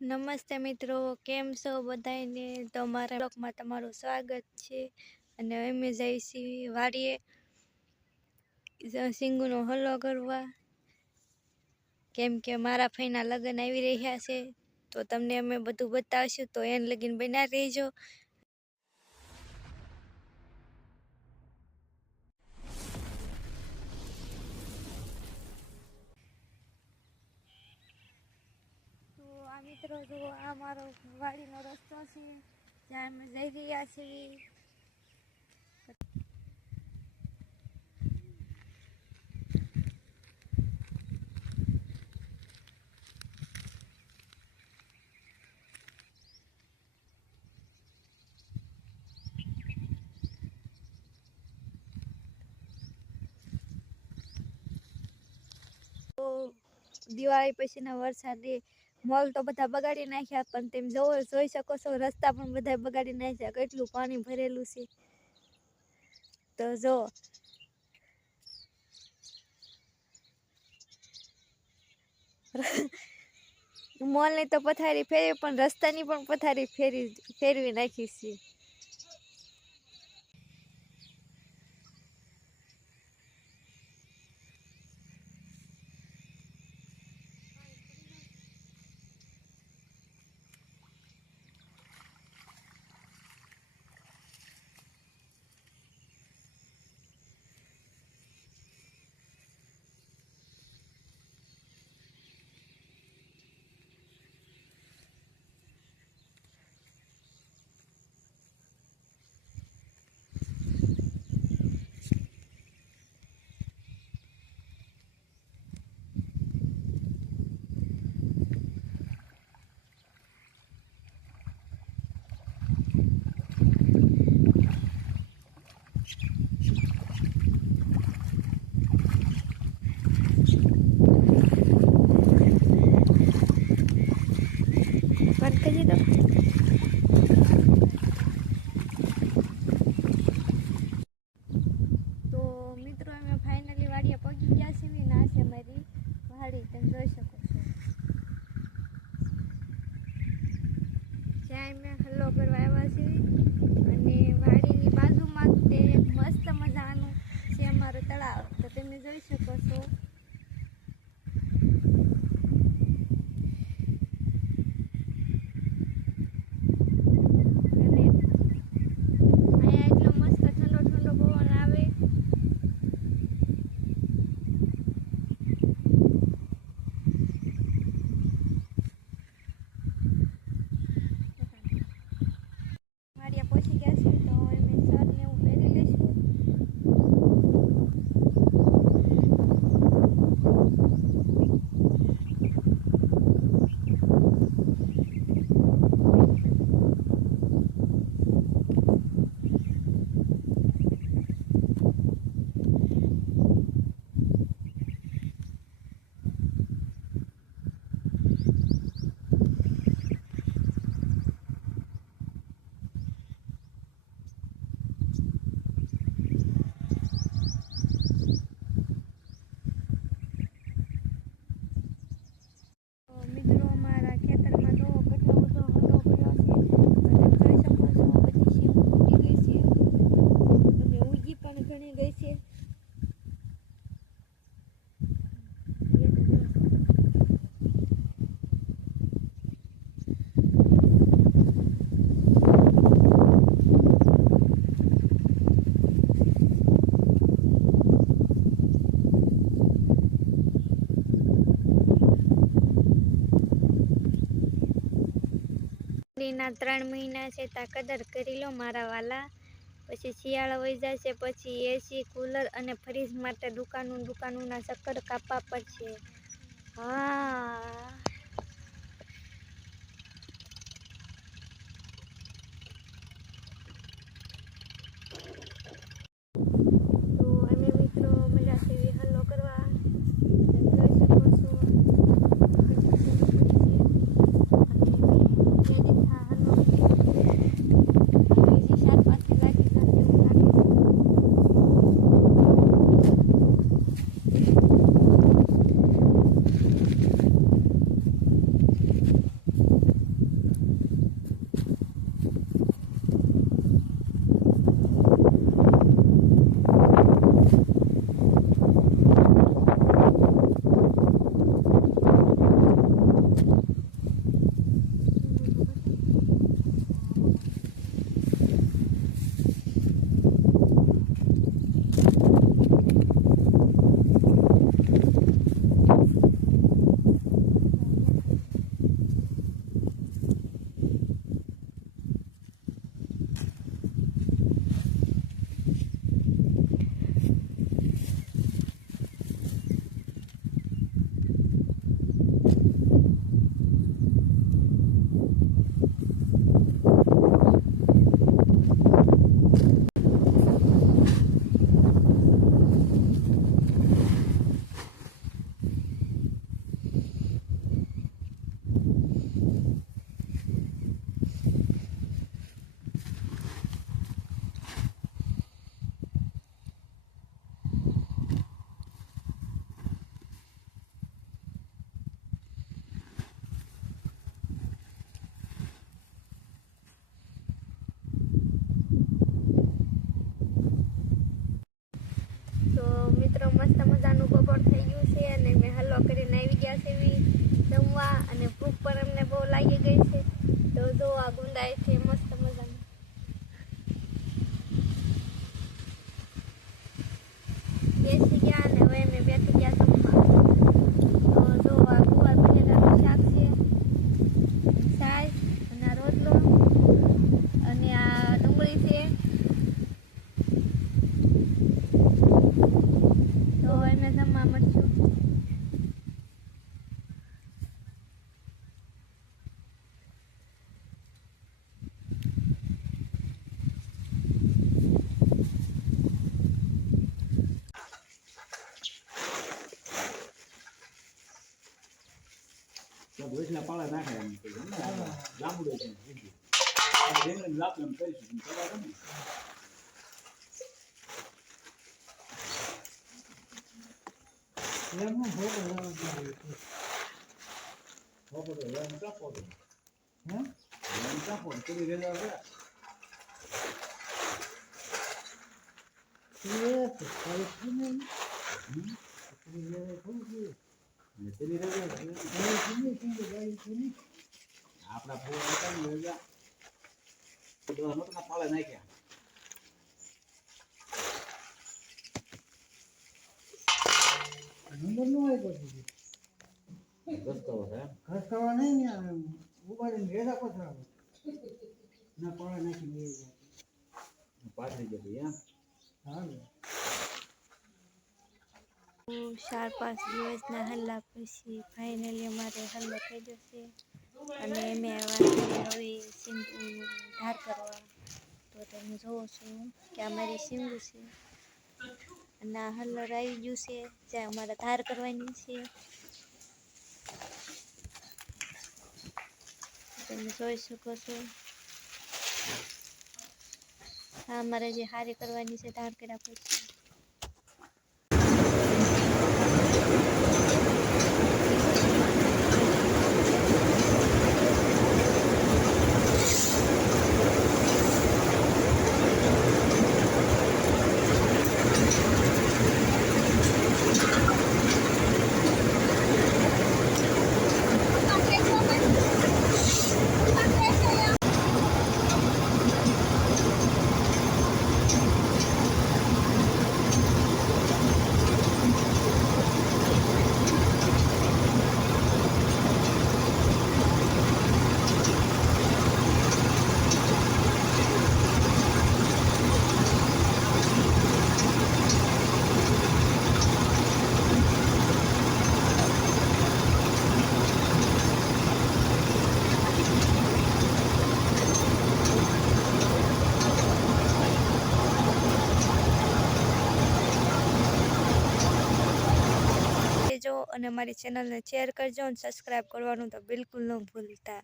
નમસ્તે મિત્રો, કેમ છો બધાને? તો મારા બ્લોગમાં તમારું સ્વાગત છે. અને અમે જઈએ છીએ વાડીએ સિંગુનો હલ્લો કરવા, કેમ કે મારા ફઈના લગ્ન આવી રહ્યા છે. તો તમને અમે બધું બતાવશું, તો એને લગીન બના રહેજો. તો આ મિત્રો જો આ મારો વાડીનો રસ્તો છે, જ્યાં અમે જઈ રહ્યા છીએ. તો દિવાળી પછીના વરસાદે મોલ તો બધા બગાડી નાખ્યા, પણ તેમ જોઈ શકો છો રસ્તા પણ બધા બગાડી નાખ્યા. કેટલું પાણી ભરેલું છે. તો જો મોલની તો પથારી ફેરવી, પણ રસ્તાની પણ પથારી ફેરવી નાખી છે. વાત કરી દો. તો મિત્રો અમે ફાઇનલી વાડીએ પહોંચી ગયા છીએ. ના છે મારી વાડી, તમે જોઈ શકો છો. જ્યાં અમે હલ્લો કરવા આવ્યા છીએ, અને વાડીની બાજુમાં તે મસ્ત મજાનું છે અમારું તળાવ, તો તમે જોઈ શકો છો. પહોંચી ગયા છે, તો એમ શર્ટ ને એવું પહેરી લઈશું. મિત્રો અમારા ખેતરમાં જો કેટલો બધો હલ્લો કર્યો છે, તમે જોઈ શકો છો. બધી શીપ ફૂટી ગઈ છે અને ઉગી પણ ઘણી ગઈ છે. ના 3 મહિના છે, તા કદર કરી લો મારા વાલા. પછી શિયાળો વહી જશે, પછી એસી, કુલર અને ફ્રીજ માટે દુકાનોના ચક્કર કાપવા પડશે. હા, તો અમે મિત્રો મળ્યા છીએ હલ્લો કરવા. જોઈ શકો છો. તો મિત્રો મસ્ત મજાનું બપોર થઈ ગયું છે અને મેં હલવા કરીને આવી ગયા છે જમવા અને ભૂખ પણ અમને બહુ લાગી ગઈ છે. તો જો આ ગુંદાય છે મસ્ત મજાનું. બેસી ગયા અને હવે અમે બેસી ગયા જમવા. તો જો આ ગુવાર બટેટાનું શાક છે, છાશ અને આ રોટલો અને આ ડુંગળી છે. તો અમે જમવા મળશું. ભોસલા પાળા નાખે એમ લાંબુ છે લાપ એમ કરીશું આપણા પાળા નાખ્યા નંબર નો આવ્યો ઘસકાવા નહીં ને ઉપાડીને ભેગા પથરાવો ના પાળા નાખી દે પાથરી જતી એમ હા 4-5 દિવસના હલ્લા પછી ફાઇનલી અમારે હલ્લો થઈ જશે અને મેં હવે સિંગુ ધાર કરવા. તો તમે જોવો છો કે અમારી સિંગુ છે અને આ હલ્લર આવી ગયું છે જ્યાં અમારે ધાર કરવાની છે. તમે જોઈ શકો છો આ અમારે જે હારી કરવાની છે ધાર કર્યા પછી. અને મારી ચેનલને શેર કરજો અને સબસ્ક્રાઈબ કરવાનું તો બિલકુલ ન ભૂલતા.